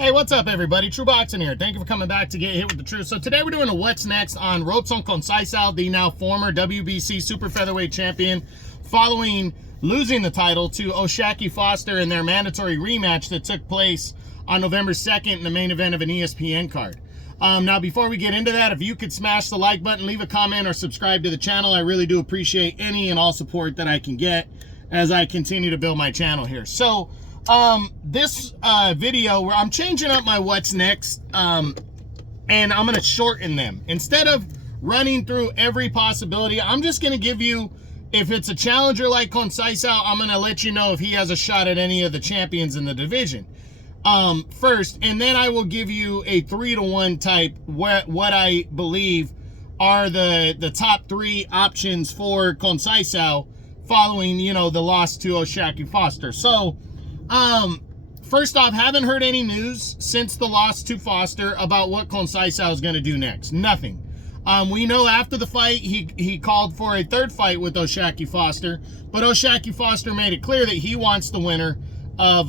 Hey, what's up, everybody? True Boxing here. Thank you for coming back to get hit with the truth. So today we're doing a what's next on Robson Conceicao, the now former WBC Super Featherweight Champion, following losing the title to O'Shaquie Foster in their mandatory rematch that took place on November 2nd in the main event of an ESPN card. Now, before we get into that, if you could smash the like button, leave a comment, or subscribe to the channel, I really do appreciate any and all support that I can get as I continue to build my channel here. So, this video where I'm changing up my what's next, and I'm going to shorten them. Instead of running through every possibility, I'm just going to give you, if it's a challenger like Conceicao, I'm going to let you know if he has a shot at any of the champions in the division first, and then I will give you a 3-to-1 type what I believe are the top 3 options for Conceicao following, you know, the loss to O'Shaquie Foster. So first off, haven't heard any news since the loss to Foster about what Conceicao is going to do next. Nothing. We know after the fight, he called for a third fight with O'Shaquie Foster, but O'Shaquie Foster made it clear that he wants the winner of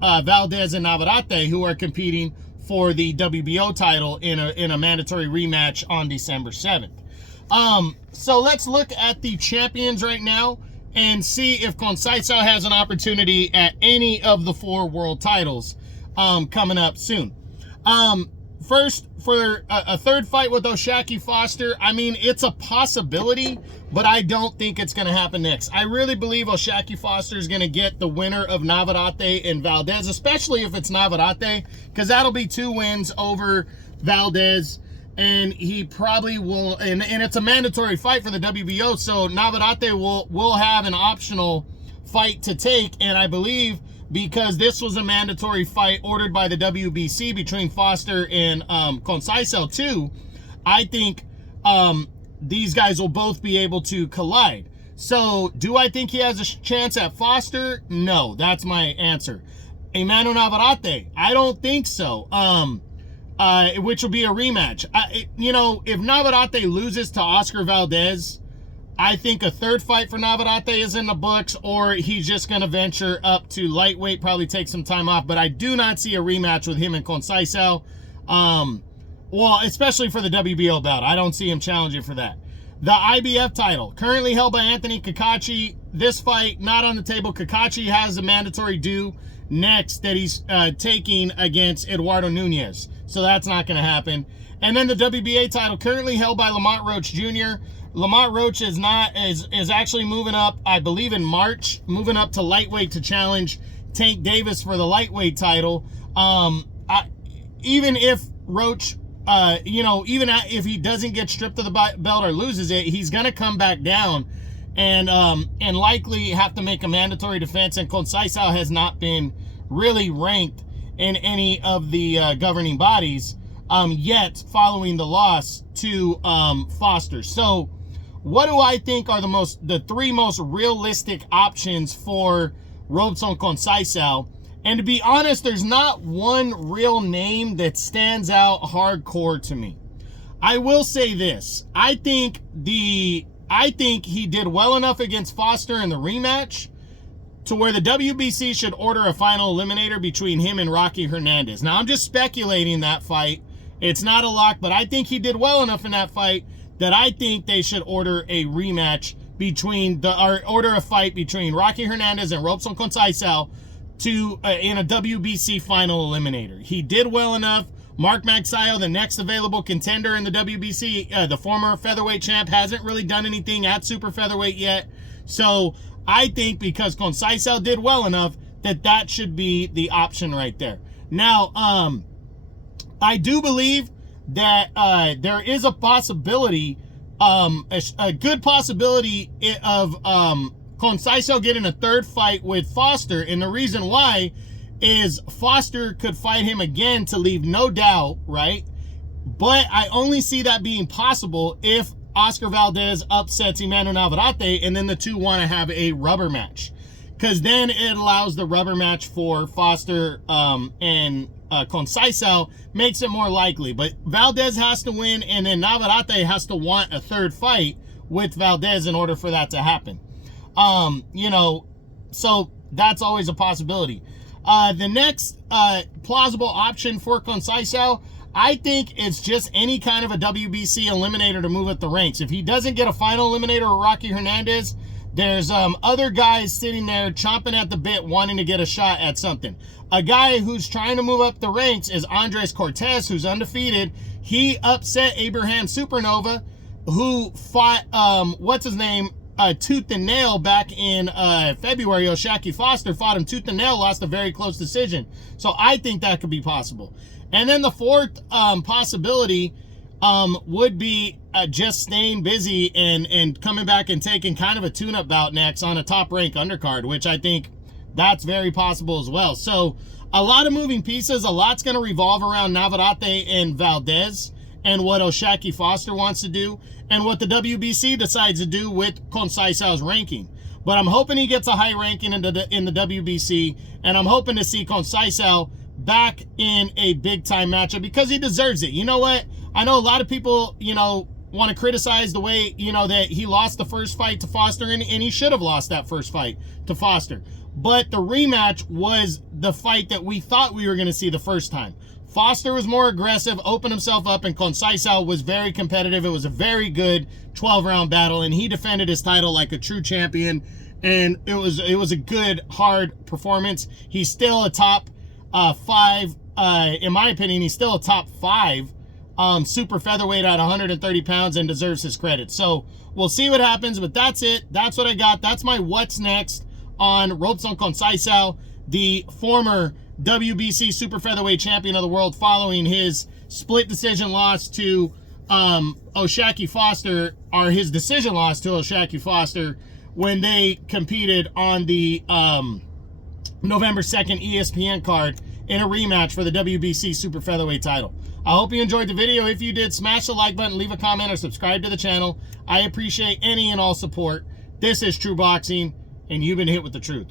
Valdez and Navarrete, who are competing for the WBO title in a mandatory rematch on December 7th. So let's look at the champions right now and see if Conceicao has an opportunity at any of the 4 world titles coming up soon. First, for a third fight with O'Shaquie Foster, I mean, it's a possibility, but I don't think it's going to happen next. I really believe O'Shaquie Foster is going to get the winner of Navarrete and Valdez, especially if it's Navarrete, because that'll be 2 wins over Valdez. And he probably will, and it's a mandatory fight for the WBO, so Navarrete will have an optional fight to take. And I believe because this was a mandatory fight ordered by the WBC between Foster and Conceicao too, I think these guys will both be able to collide. So do I think he has a chance at Foster? No, that's my answer. Emmanuel Navarrete, I don't think so. Which will be a rematch. You know, if Navarrete loses to Oscar Valdez, I think a third fight for Navarrete is in the books, or he's just going to venture up to lightweight, probably take some time off. But I do not see a rematch with him and Conceicao. Well, especially for the WBO bout. I don't see him challenging for that. The IBF title, currently held by Anthony Cacace. This fight, not on the table. Cacace has a mandatory due next that he's taking against Eduardo Nunez. So that's not going to happen. And then the WBA title, currently held by Lamont Roach Jr. Lamont Roach is actually moving up, I believe in March, moving up to lightweight to challenge Tank Davis for the lightweight title. Even if Roach, you know, even if he doesn't get stripped of the belt or loses it, he's going to come back down and likely have to make a mandatory defense. And Conceicao has not been really ranked in any of the governing bodies yet, following the loss to Foster. So what do I think are the 3 most realistic options for Robson Conceicao? And to be honest, there's not one real name that stands out hardcore to me. I will say this. I think he did well enough against Foster in the rematch to where the WBC should order a final eliminator between him and Rocky Hernandez. Now, I'm just speculating that fight. It's not a lock, but I think he did well enough in that fight that I think they should order a rematch order a fight between Rocky Hernandez and Robson Conceicao in a WBC final eliminator. He did well enough. Mark Magsayo, the next available contender in the WBC, the former featherweight champ, hasn't really done anything at super featherweight yet. So I think because Conceicao did well enough that should be the option right there. Now, I do believe that there is a possibility, a good possibility of Conceicao getting a third fight with Foster. And the reason why is Foster could fight him again to leave no doubt, right? But I only see that being possible if Oscar Valdez upsets Emmanuel Navarrete, and then the 2 want to have a rubber match. Because then it allows the rubber match for Foster and Conceicao, makes it more likely. But Valdez has to win, and then Navarrete has to want a third fight with Valdez in order for that to happen. You know, so that's always a possibility. The next plausible option for Conceicao, I think it's just any kind of a WBC eliminator to move up the ranks. If he doesn't get a final eliminator or Rocky Hernandez, there's other guys sitting there chomping at the bit wanting to get a shot at something. A guy who's trying to move up the ranks is Andres Cortez, who's undefeated. He upset Abraham Supernova, who fought, what's his name, tooth and nail back in February. Oshaki Foster fought him tooth and nail, lost a very close decision. So I think that could be possible. And then the fourth possibility would be just staying busy and coming back and taking kind of a tune-up bout next on a top-rank undercard, which I think that's very possible as well. So a lot of moving pieces. A lot's going to revolve around Navarrete and Valdez and what Oshaki Foster wants to do and what the WBC decides to do with Conceicao's ranking. But I'm hoping he gets a high ranking in the WBC, and I'm hoping to see Conceicao back in a big-time matchup because he deserves it. You know what? I know a lot of people, you know, want to criticize the way, you know, that he lost the first fight to Foster, and he should have lost that first fight to Foster. But the rematch was the fight that we thought we were going to see the first time. Foster was more aggressive, opened himself up, and Conceicao was very competitive. It was a very good 12-round battle, and he defended his title like a true champion, and it was a good, hard performance. He's still a top five, in my opinion, he's still a top five super featherweight at 130 pounds and deserves his credit. So we'll see what happens, but that's it. That's what I got. That's my what's next on Robson Conceicao, the former WBC Super Featherweight Champion of the world, following his split decision loss to Oshaki Foster, or his decision loss to Oshaki Foster when they competed on the November 2nd ESPN card in a rematch for the WBC Super Featherweight title. I hope you enjoyed the video. If you did, smash the like button, leave a comment, or subscribe to the channel. I appreciate any and all support. This is True Boxing, and you've been hit with the truth.